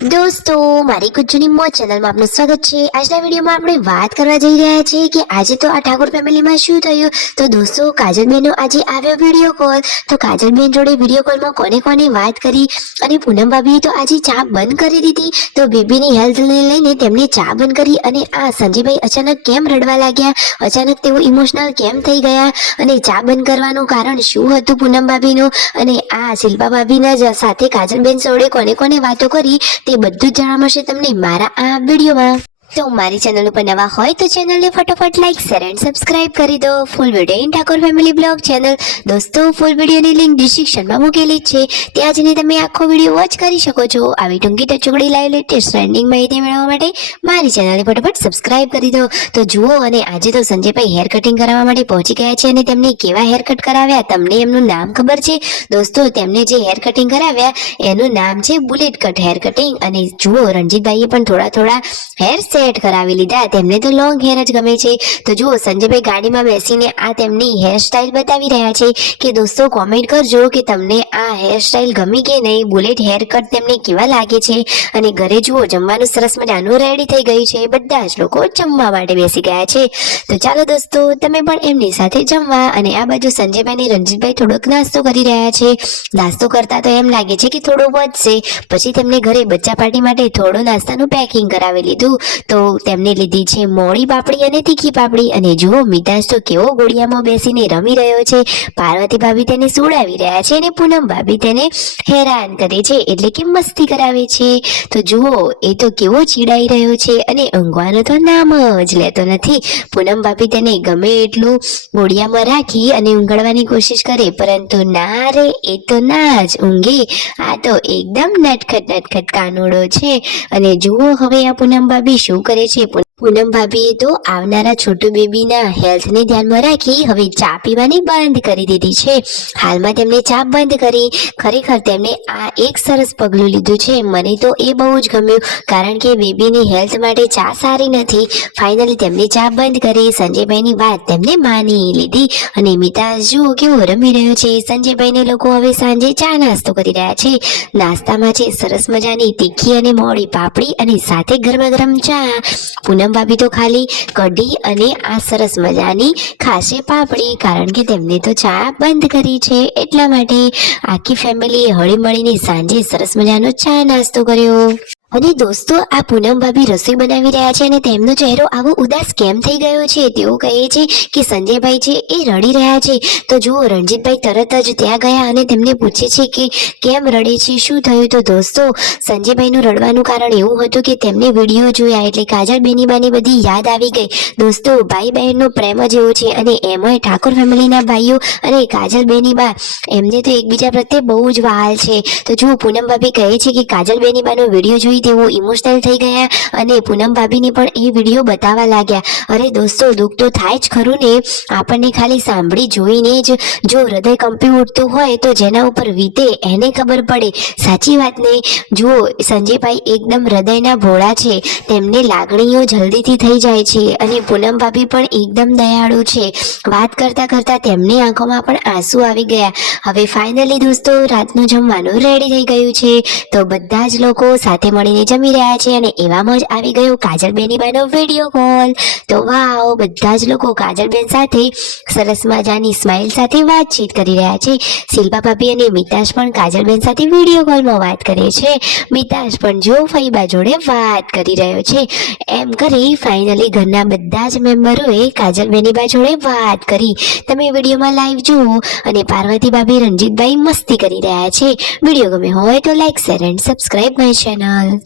દોસ્તો મારી કુચુની મોજ ચેનલમાં આપનું સ્વાગત છે। આજના વિડીયોમાં આપણે વાત કરવા જઈ રહ્યા છીએ કે આજે તો આ ઠાકોર ફેમિલીમાં શું થયું। તો દોસ્તો કાજલબેનનો આજે આવ્યો વિડીયો કોલ। તો કાજલબેન જોડે વિડીયો કોલમાં કોને કોને વાત કરી અને પૂનમ ભાભીએ તો આજે ચા બંધ કરી દીધી। તો બેબીની હેલ્થને લઈને તેમણે ચા બંધ કરી અને આ સંજયભાઈ અચાનક કેમ રડવા લાગ્યા, અચાનક તેઓ ઇમોશનલ કેમ થઈ ગયા અને ચા બંધ કરવાનું કારણ શું હતું પૂનમ ભાભીનું, અને આ શિલ્પા ભાભીના સાથે કાજલબેન જોડે કોને કોને વાતો કરી તે બધું જ જાણવા મળશે તમને મારા આ વિડીયોમાં। તો મારી ચેનલ ઉપર નવા હોય તો ચેનલને ફટાફટ લાઈક શેર એન્ડ સબસ્ક્રાઇબ કરી દો। Full video in Thakor family blog channel દોસ્તો ફૂલ વિડીયોની લિંક ડિસ્ક્રિપ્શનમાં મૂકેલી છે, ત્યાં જઈને તમે આખો વિડીયો વોચ કરી શકો છો। આવી ટૂંકી ટચુકડી લાઈવ લેટેસ્ટ ટ્રેન્ડિંગ માહિતી મેળવવા માટે મારી ચેનલને ફટાફટ સબસ્ક્રાઇબ કરી દો। તો જુઓ, અને આજે તો સંજયભાઈ હેર કટિંગ કરાવવા માટે પહોંચી ગયા છે અને તેમને કેવા હેર કટ કરાવ્યા તમને એમનું નામ ખબર છે દોસ્તો? તેમને જે હેર કટિંગ કરાવ્યા એનું નામ છે બુલેટ કટ હેર કટિંગ। અને જુઓ, રણજીતભાઈએ પણ થોડા હેર સેટ કરાવી લીધા, તેમને તો લોંગ હેર જ ગમે છે। તો જુઓ, સંજયભાઈ ગાડીમાં બેસીને આ તેમની હેરસ્ટાઈલ બતાવી રહ્યા છે કે દોસ્તો કોમેન્ટ કરજો કે તમને આ હેરસ્ટાઈલ ગમી કે નહીં, બુલેટ હેર કટ તેમને કેવા લાગે છે। અને ઘરે જુઓ, જમવાનું સરસ મજાનું રેડી થઈ ગયું છે, બધા જ લોકો જમવા માટે બેસી ગયા છે। તો ચાલો દોસ્તો તમે પણ એમની સાથે જમવા। અને આ બાજુ સંજયભાઈ અને રણજીતભાઈ થોડોક નાસ્તો કરી રહ્યા છે। નાસ્તો કરતા તો એમ લાગે છે કે થોડો વધશે, પછી તેમને ઘરે બચ્ચા પાર્ટી માટે થોડું નાસ્તાનું પેકિંગ કરાવી લીધું। તો તેમને લીધી છે મોળી પાપડી અને તીખી પાપડી। અને જુઓ, મિતાજ તો કેવો ઘોડિયામાં બેસીને રમી રહ્યો છે, પાર્વતી ભાભી તેને સુડાવી રહ્યા છે અને પૂનમ ભાભી તેને હેરાન કરે છે, એટલે કે મસ્તી કરાવે છે। તો જુઓ, એ તો કેવો ચીડાઈ રહ્યો છે અને ઊંઘવાનું તો નામ જ લેતો નથી। પૂનમ ભાભી તેને ગમે એટલું ઘોડિયામાં રાખી અને ઊંઘાડવાની કોશિશ કરે, પરંતુ ના રે, એ તો ના જ ઊંઘે। આ તો એકદમ નટખટ કાનુડો છે। અને જુઓ, હવે આ પૂનમ ભાભી શું કરે છે। પૂનમ ભાભીએ તો આવનારા છોટુ બેબીના હેલ્થને ધ્યાનમાં રાખી હવે ચા પીવાની બંધ કરી દીધી છે। હાલમાં તેમને ચા બંધ કરી, ખરેખર તેમણે આ એક સરસ પગલું લીધું છે, મને તો એ બહુ જ ગમ્યું, કારણ કે બેબીની હેલ્થ માટે ચા સારી નથી। ફાઇનલી તેમને ચા બંધ કરી, સંજયભાઈની વાત તેમને માની લીધી। અને મિતાજ જુઓ કેવો રમી રહ્યો છે। સંજયભાઈને લોકો હવે સાંજે ચા નાસ્તો કરી રહ્યા છે। નાસ્તામાં છે સરસ મજાની તીખી અને મોળી પાપડી અને સાથે ગરમા ગરમ ચા। પૂનમ ભાભી તો ખાલી કઢી અને આ સરસ મજાની ખાશે પાપડી, કારણ કે તેમને તો ચા બંધ કરી છે, એટલા માટે આખી ફેમિલીએ હળી મળીને સાંજે સરસ મજાનો ચા નાસ્તો કર્યો। અને દોસ્તો, આ પૂનમ ભાભી રસોઈ બનાવી રહ્યા છે અને તેમનો ચહેરો આવો ઉદાસ કેમ થઈ ગયો છે? તેઓ કહે છે કે સંજયભાઈ છે એ રડી રહ્યા છે। તો જુઓ, રણજીતભાઈ તરત જ ત્યાં ગયા અને તેમને પૂછે છે કે કેમ રડે છે, શું થયું? તો દોસ્તો, સંજયભાઈનું રડવાનું કારણ એવું હતું કે તેમને વિડીયો જોયા એટલે કાજલ બેનીબાની બધી યાદ આવી ગઈ। દોસ્તો, ભાઈ બહેનનો પ્રેમ જ એવો છે, અને એમાંય ઠાકોર ફેમિલીના ભાઈઓ અને કાજલ બેનીબા એમને તો એકબીજા પ્રત્યે બહુ જ વહાલ છે। તો જુઓ, પૂનમ ભાભી કહે છે કે કાજલ બેનીબાનો વિડીયો જોઈ તેઓ ઇમોશનલ થઈ ગયા અને પૂનમ ભાભીને પણ એ વિડીયો બતાવવા લાગ્યા। અરે દોસ્તો, દુઃખ તો થાય જ ખરું ને, આપણને ખાલી સાંભળી જોઈને જ જો હૃદય કંપી ઉઠતું હોય તો જેના ઉપર વીતે એને ખબર પડે, સાચી વાત ને? જુઓ, સંજયભાઈ એકદમ હૃદયના ભોળા છે, તેમને લાગણીઓ જલ્દીથી થઈ જાય છે, અને પૂનમ ભાભી પણ એકદમ દયાળુ છે। વાત કરતા કરતા તેમની આંખોમાં પણ આંસુ આવી ગયા। હવે ફાઇનલી દોસ્તો, રાતનું જમવાનું રેડી થઈ ગયું છે, તો બધા જ લોકો સાથે મળીને જમી રહ્યા છે। અને એવામાં જ આવી ગયો કાજલ બેનીબાનો વિડીયો કોલ। તો વાવ, બધા જ લોકો કાજલબેન સાથે સરસ મજાની સ્માઇલ સાથે વાતચીત કરી રહ્યા છે। શિલ્પા ભાભી અને મિતાજ પણ કાજલબેન સાથે વિડીયો કોલમાં વાત કરે છે। મિતાજ પણ જો ફઈબા જોડે વાત કરી રહ્યો છે। એમ કરી ફાઇનલી ઘરના બધા જ મેમ્બરોએ કાજલ બેનીબા જોડે વાત કરી। તમે વિડીયોમાં લાઈવ જુઓ, અને પાર્વતી ભાભી રણજીતભાઈ મસ્તી કરી રહ્યા છે। વિડીયો ગમે હોય તો like share and subscribe my channel.